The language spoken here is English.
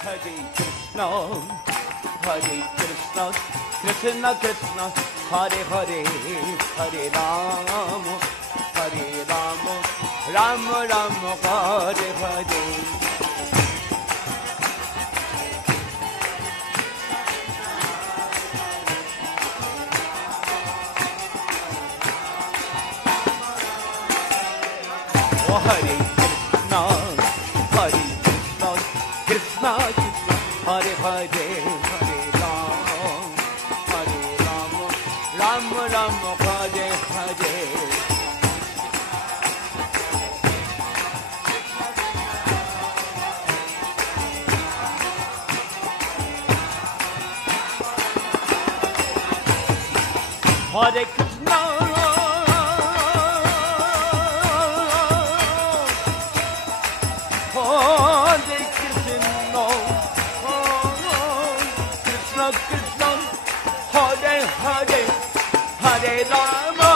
Hare Krishna, Krishna Krishna, Hare Hare, Hare Rama, Rama Rama, Hare Hare. Hare Krishna, Krishna Krishna, Hare Hare, Hare Rama, Rama Rama, Hare Hare. Hare Krishna, Krishna Krishna, Hare Hare, Hare Rama.